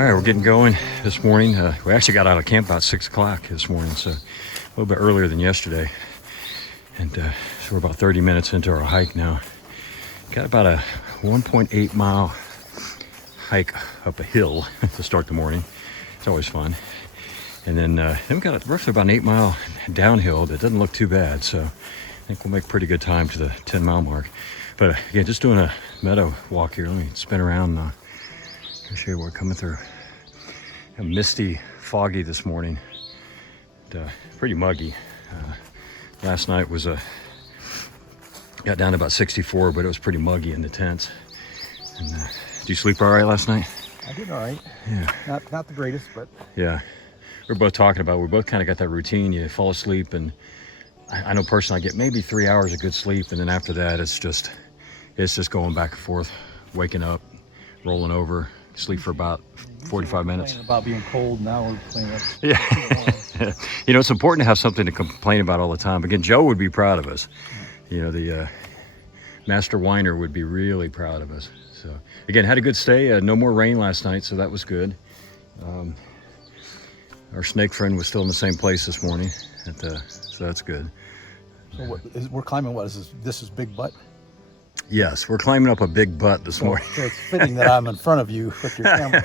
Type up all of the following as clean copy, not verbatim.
All right, we're getting going this morning. We actually got out of camp about 6 o'clock this morning, so a little bit earlier than yesterday. And so we're about 30 minutes into our hike now. Got about a 1.8 mile hike up a hill to start the morning. It's always fun. And then we got roughly about an 8 mile downhill that doesn't look too bad. So I think we'll make pretty good time to the 10 mile mark. But again, just doing a meadow walk here. Let me spin around. I'll show you what we're coming through. Misty, foggy this morning. And, pretty muggy. Last night was got down to about 64, but it was pretty muggy in the tents. And did you sleep all right last night? I did all right. Yeah. Not the greatest, but yeah. We're both talking about. We both kind of got that routine. You fall asleep, and I know personally I get maybe 3 hours of good sleep, and then after that it's just going back and forth, waking up, rolling over, sleep for about 45 minutes. About being cold, now we're playing up. Yeah. You know, it's important to have something to complain about all the time. Again, Joe would be proud of us. You know, the master whiner would be really proud of us. So again, had a good stay. No more rain last night, so that was good. Our snake friend was still in the same place this morning, so that's good. So we're climbing. What is this? This is Big Butt. Yes, we're climbing up a big butt this morning. So it's fitting that I'm in front of you with your camera.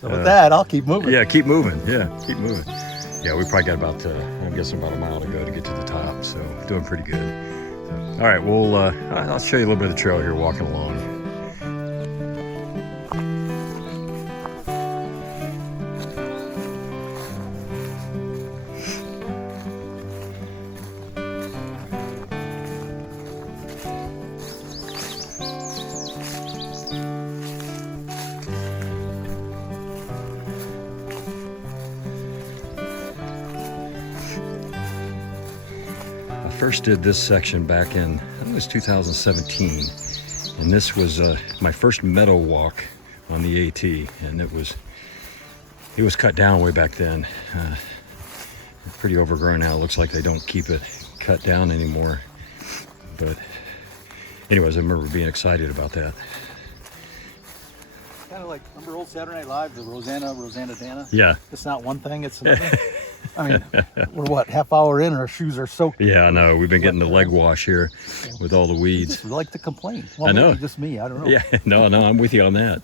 So with that, I'll keep moving. Yeah, keep moving. Yeah, keep moving. Yeah, we probably got about, I'm guessing about a mile to go to get to the top. So doing pretty good. So, all right, I'll show you a little bit of the trail here walking along. First did this section back in, I think it was 2017, and this was my first meadow walk on the AT, and it was cut down way back then. Pretty overgrown now. It looks like they don't keep it cut down anymore, but anyways, I remember being excited about that. Kind of like, remember old Saturday Night Live, the Rosanna Dana? Yeah. It's not one thing, it's another. I mean, we're what, half hour in, our shoes are soaked. Yeah, I know. We've been getting the leg wash here with all the weeds. Just like to complain. Well, I know. Maybe just me, I don't know. Yeah, no, I'm with you on that.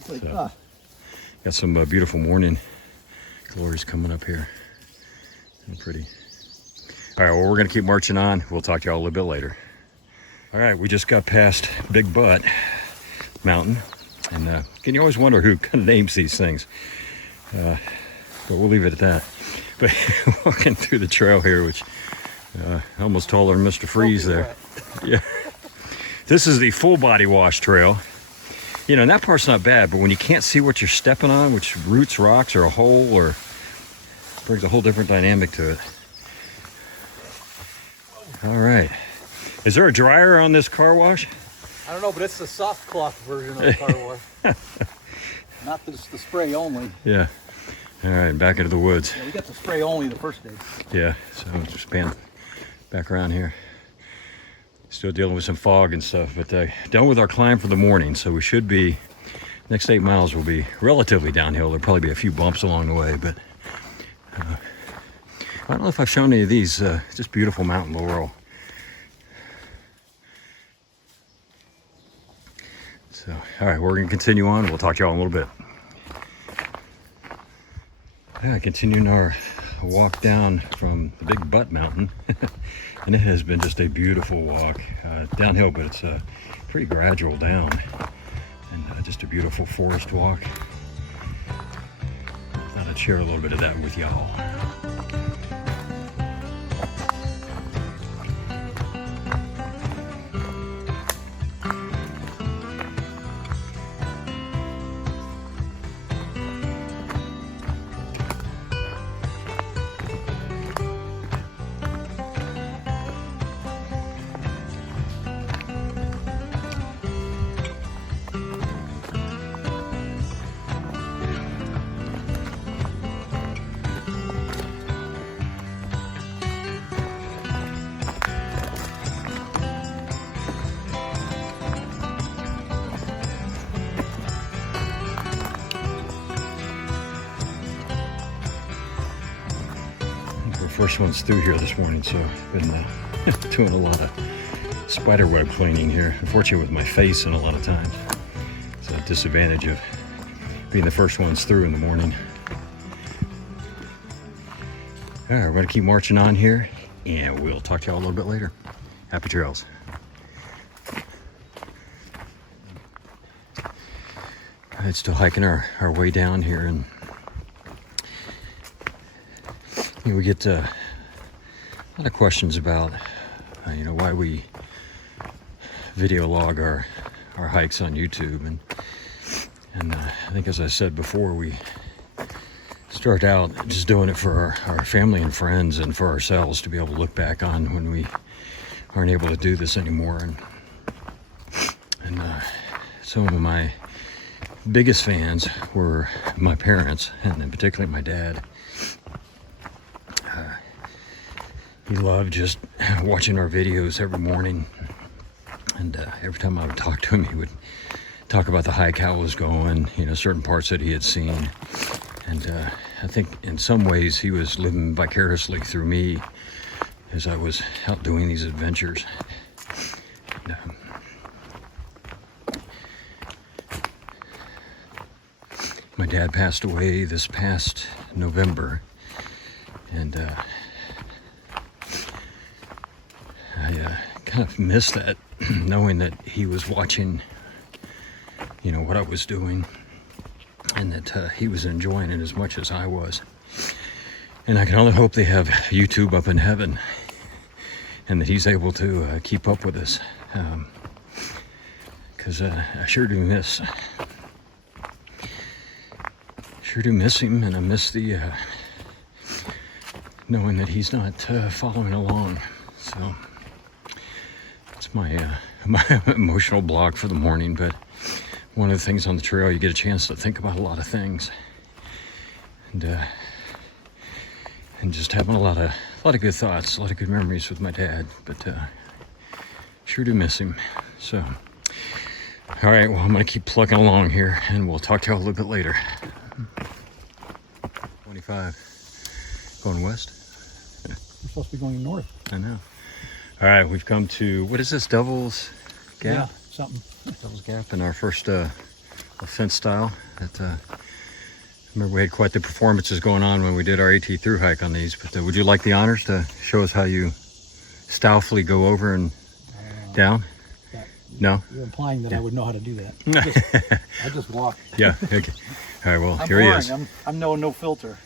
It's like, So, got some beautiful morning glories coming up here. And pretty. All right, well, we're going to keep marching on. We'll talk to y'all a little bit later. All right, we just got past Big Butt Mountain. And can you always wonder who kind of names these things? But we'll leave it at that. But walking through the trail here, which almost taller than Mr. Freeze there. Yeah. This is the full body wash trail. You know, and that part's not bad, but when you can't see what you're stepping on, which roots, rocks, or a hole, or brings a whole different dynamic to it. All right. Is there a dryer on this car wash? I don't know, but it's the soft cloth version of the car wash. Not the spray only. Yeah. All right, back into the woods. Yeah, we got the spray only the first day. Yeah, so just pan back around here. Still dealing with some fog and stuff, but done with our climb for the morning. So we should be, next 8 miles will be relatively downhill. There'll probably be a few bumps along the way, but I don't know if I've shown any of these, just beautiful mountain laurel. So, all right, we're gonna continue on. We'll talk to y'all in a little bit. Yeah, continuing our walk down from the Big Butt Mountain. And it has been just a beautiful walk. Downhill, but it's pretty gradual down. And just a beautiful forest walk. Thought I'd share a little bit of that with y'all. first ones through here this morning, so I've been doing a lot of spider web cleaning here. Unfortunately, with my face, and a lot of times it's a disadvantage of being the first ones through in the morning. All right, we're gonna keep marching on here, and we'll talk to y'all a little bit later. Happy trails. All right, still hiking our way down here, and we get a lot of questions about why we video log our hikes on YouTube, and I think, as I said before, we start out just doing it for our family and friends, and for ourselves to be able to look back on when we aren't able to do this anymore. And some of my biggest fans were my parents, and then particularly my dad. He loved just watching our videos every morning, and every time I would talk to him, he would talk about the hike, how it was going, certain parts that he had seen. And I think in some ways he was living vicariously through me as I was out doing these adventures. And, my dad passed away this past November, and I kind of missed that, knowing that he was watching, what I was doing, and that he was enjoying it as much as I was. And I can only hope they have YouTube up in heaven, and that he's able to keep up with us, because I sure do miss him, and I miss the knowing that he's not following along. So it's my emotional block for the morning. But one of the things on the trail, you get a chance to think about a lot of things, and just having a lot of good thoughts, a lot of good memories with my dad. But sure do miss him. So all right, well, I'm gonna keep plugging along here, and we'll talk to you all a little bit later. 25 going west. We're supposed to be going north. I know. All right, we've come to, what is this, Devil's Gap? Yeah, something. Devil's Gap in our first ascent style. I remember we had quite the performances going on when we did our AT through hike on these. But would you like the honors to show us how you stylefully go over and down? No? You're implying that I would know how to do that. I just walk. Yeah, okay. All right, well, I'm here boring. he is. I'm no filter.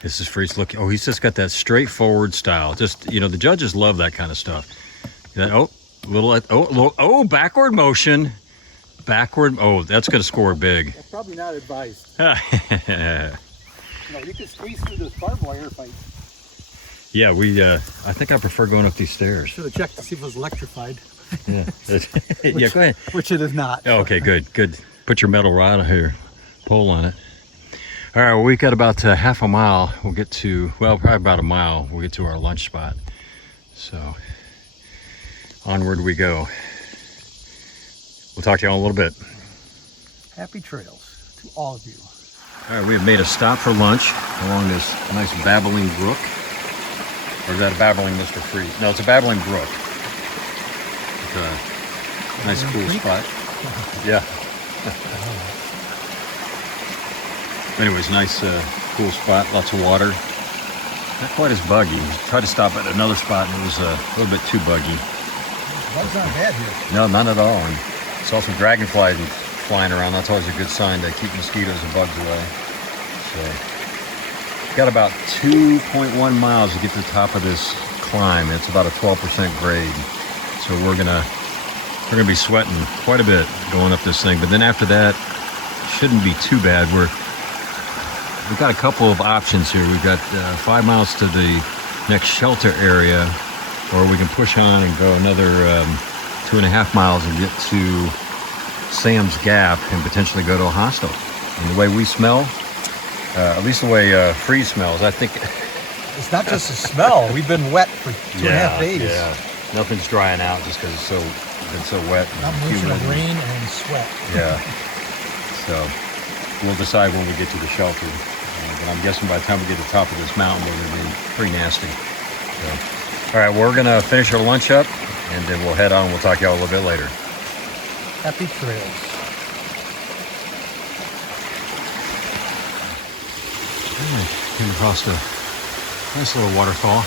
This is Freeze. Look, he's just got that straightforward style. Just, the judges love that kind of stuff. Backward motion. Backward. Oh, that's going to score big. That's probably not advised. You could squeeze through this barbed wire fight. Yeah, I think I prefer going up these stairs. Should have checked to see if it was electrified. Yeah. Yeah, go ahead. Which it is not. Oh, okay, good. Put your metal rod here, pole on it. All right, well, we've got about half a mile. We'll get to, probably about a mile. We'll get to our lunch spot. So onward we go. We'll talk to you all in a little bit. Happy trails to all of you. All right, we have made a stop for lunch along this nice babbling brook. Or is that a babbling Mr. Freeze? No, it's a babbling brook. It's a nice cool spot. Yeah. Anyways, nice cool spot, lots of water. Not quite as buggy. We tried to stop at another spot and it was a little bit too buggy. Bugs aren't bad here. No, none at all. And saw some dragonflies flying around. That's always a good sign to keep mosquitoes and bugs away. So, got about 2.1 miles to get to the top of this climb. It's about a 12% grade. So we're gonna be sweating quite a bit going up this thing. But then after that, shouldn't be too bad. We've got a couple of options here. We've got 5 miles to the next shelter area, or we can push on and go another 2.5 miles and get to Sam's Gap and potentially go to a hostel. And the way we smell, at least the way Freeze smells, I think. It's not just the smell. We've been wet for 2.5 days. Yeah, nothing's drying out just because it's been so wet and combination humid. of rain and sweat. Yeah. So we'll decide when we get to the shelter. And but I'm guessing by the time we get to the top of this mountain, we're going to be pretty nasty. So, all right, we're going to finish our lunch up, and then we'll head on. We'll talk to y'all a little bit later. Happy trails. Came across a nice little waterfall.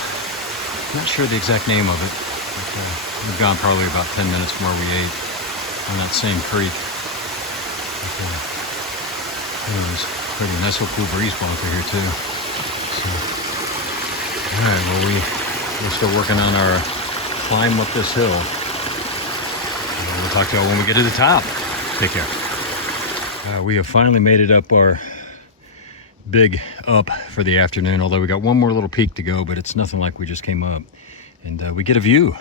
Not sure the exact name of it. But, we've gone probably about 10 minutes from where we ate on that same creek. But, anyways, pretty nice little cool breeze blowing through here too. So, all right, well we're still working on our climb up this hill. And we'll talk to y'all when we get to the top. Take care. We have finally made it up our big up for the afternoon, although we got one more little peak to go, but it's nothing like we just came up. And we get a view.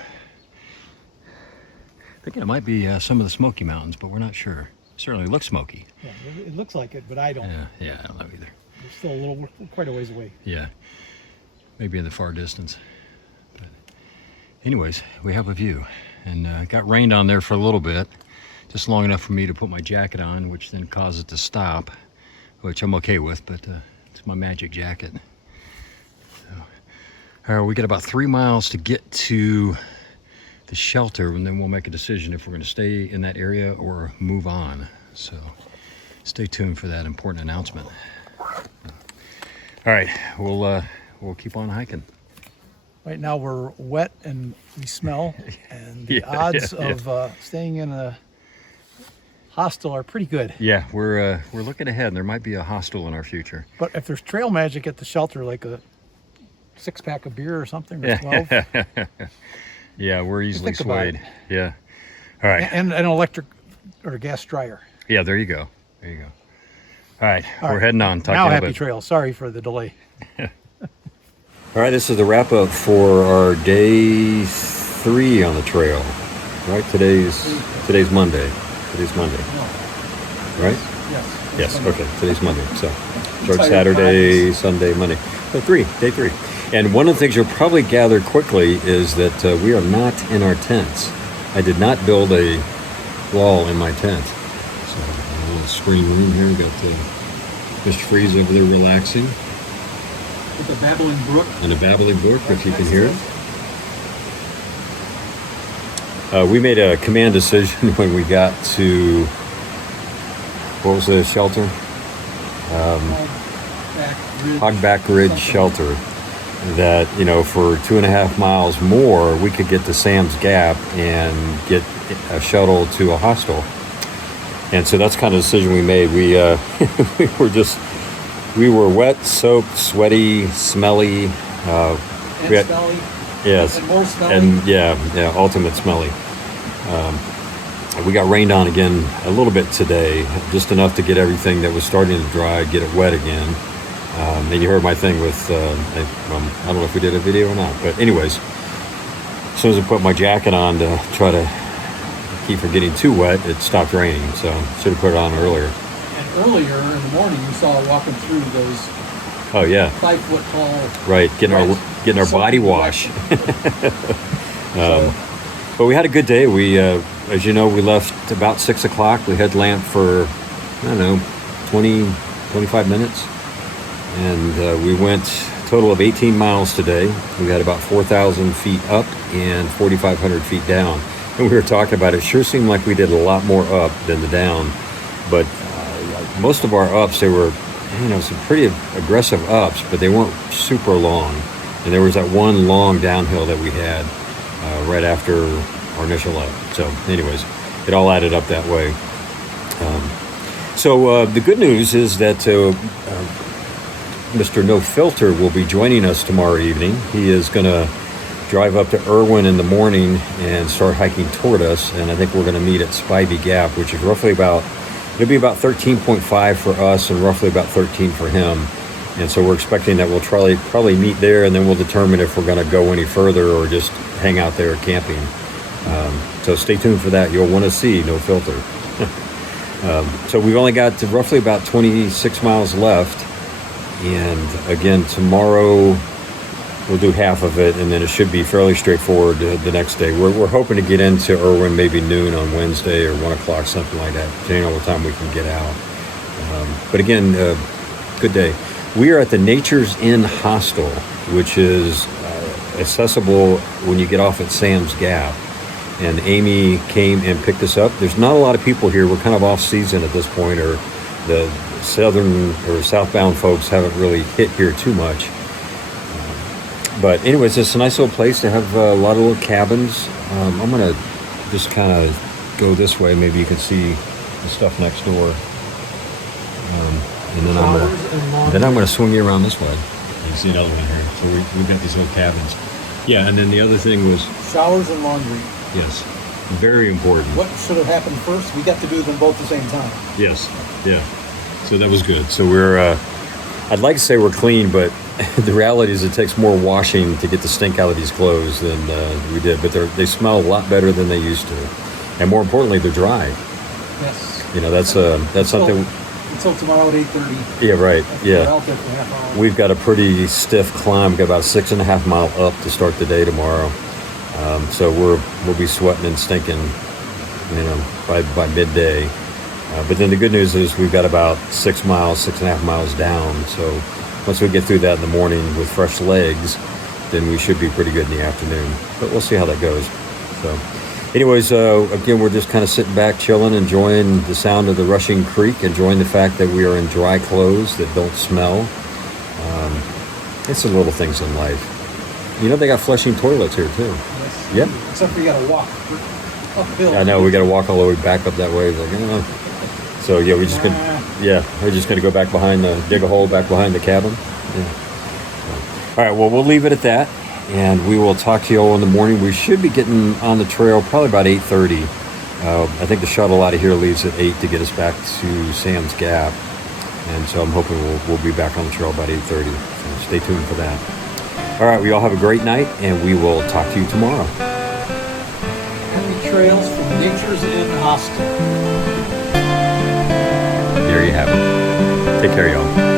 Thinking it might be some of the Smoky Mountains, but we're not sure. Certainly looks smoky. Yeah, it looks like it, but I don't. Yeah, I don't know either. It's still quite a ways away. Yeah, maybe in the far distance. But anyways, we have a view, and it got rained on there for a little bit, just long enough for me to put my jacket on, which then caused it to stop, which I'm okay with, but it's my magic jacket. So, all right, we got about 3 miles to get to the shelter, and then we'll make a decision if we're going to stay in that area or move on. So stay tuned for that important announcement. All right, we'll keep on hiking. Right now we're wet and we smell, and the odds of staying in a hostel are pretty good. Yeah, we're looking ahead, and there might be a hostel in our future. But if there's trail magic at the shelter, like a 6-pack of beer or something, or 12. Yeah, we're easily Think about swayed. Yeah. All right. And an electric or gas dryer. Yeah, there you go. There you go. All right, we're heading on. Talk now to you in a happy bit. trail. Sorry for the delay. All right, this is the wrap up for our day 3 on the trail. Right? Today's Monday. Today's Monday. Right? Yes. Yes. Okay. Today's Monday. So, start Saturday, Sunday, Monday. So day 3. And one of the things you'll probably gather quickly is that we are not in our tents. I did not build a wall in my tent. So a little screen room here. We got Mr. Freeze over there relaxing. With a babbling brook. And a babbling brook, if you can hear it. We made a command decision when we got to, what was the shelter? Hogback Ridge Shelter. That, for 2.5 miles more, we could get to Sam's Gap and get a shuttle to a hostel. And so that's kind of the decision we made. We we were wet, soaked, sweaty, smelly. Smelly. Yes. And more smelly. And yeah, ultimate smelly. We got rained on again a little bit today, just enough to get everything that was starting to dry, get it wet again. And you heard my thing with, I don't know if we did a video or not, but anyways, as soon as I put my jacket on to try to keep from getting too wet, it stopped raining, so should have put it on earlier. And earlier in the morning, you saw walking through those 5-foot tall. Right, getting our body wash. But we had a good day. We, as you know, we left about 6 o'clock. We had lamp for, 25 minutes. And we went a total of 18 miles today. We had about 4,000 feet up and 4,500 feet down. And we were talking about it. Sure seemed like we did a lot more up than the down. But most of our ups, they were, some pretty aggressive ups, but they weren't super long. And there was that one long downhill that we had right after our initial up. So anyways, it all added up that way. So the good news is that Mr. No Filter will be joining us tomorrow evening. He is going to drive up to Erwin in the morning and start hiking toward us. And I think we're going to meet at Spivey Gap, which is roughly it'll be about 13.5 for us and roughly about 13 for him. And so we're expecting that we'll probably meet there, and then we'll determine if we're going to go any further or just hang out there camping. So stay tuned for that. You'll want to see No Filter. So we've only got to roughly about 26 miles left. And again, tomorrow we'll do half of it, and then it should be fairly straightforward the next day. We're hoping to get into Erwin maybe noon on Wednesday or 1 o'clock, something like that, depending on what time we can get out. But again, good day. We are at the Nature's Inn Hostel, which is accessible when you get off at Sam's Gap. And Amy came and picked us up. There's not a lot of people here. We're kind of off season at this point, or the southern or southbound folks haven't really hit here too much. But anyways, it's a nice little place. They have a lot of little cabins. I'm going to just kind of go this way. Maybe you can see the stuff next door. And then I'm going to swing you around this way. You can see another one here. So we've got these little cabins. Yeah, and then the other thing was... Showers and laundry. Yes, very important. What should have happened first? We got to do them both at the same time. Yes, yeah. So that was good. So we're, I'd like to say we're clean, but the reality is it takes more washing to get the stink out of these clothes than we did. But they smell a lot better than they used to. And more importantly, they're dry. Yes. You know, that's something... Until tomorrow at 8:30. Yeah, right, yeah. We're out there for a half hour. We've got a pretty stiff climb. We've got about 6.5 mile up to start the day tomorrow. So we'll be sweating and stinking, you know, by midday. But then the good news is we've got about 6.5 miles down. So once we get through that in the morning with fresh legs, then we should be pretty good in the afternoon. But we'll see how that goes. So anyways, again, we're just kind of sitting back, chilling, enjoying the sound of the rushing creek, enjoying the fact that we are in dry clothes that don't smell. It's the little things in life. You know, they got flushing toilets here too. Yes. Yep. Except for you got to walk uphill. I know, we got to walk all the way back up that way. It's like, So yeah, we're just gonna go back behind dig a hole back behind the cabin. Yeah. All right, well, we'll leave it at that, and we will talk to you all in the morning. We should be getting on the trail probably about 8:30. I think the shuttle out of here leaves at 8 to get us back to Sam's Gap, and so I'm hoping we'll be back on the trail about 8:30. So stay tuned for that. All right, we all have a great night, and we will talk to you tomorrow. Happy trails from Nature's Inn Hostel. There you have it. Take care, y'all.